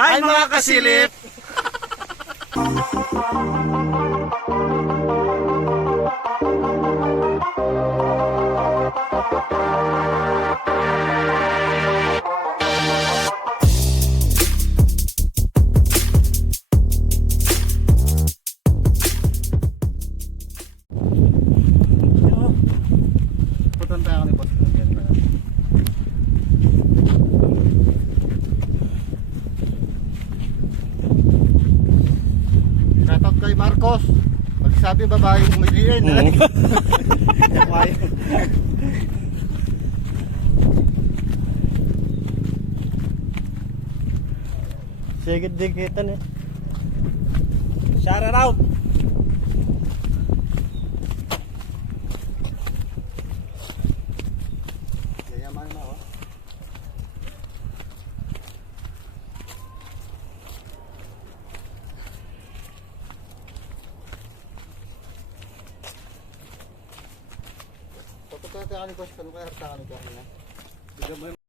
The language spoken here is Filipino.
Hi mga kasilip! Pupunta ako ni Boss Kuya na. Shoutout kay Marcos. Magsabi babae umiliin. Yakwayo. Sigit dikitan eh. Shout it out! Yayaman na ako. Pupunta ako ni Boss Kuya. Kaya harta ka ni Kuya.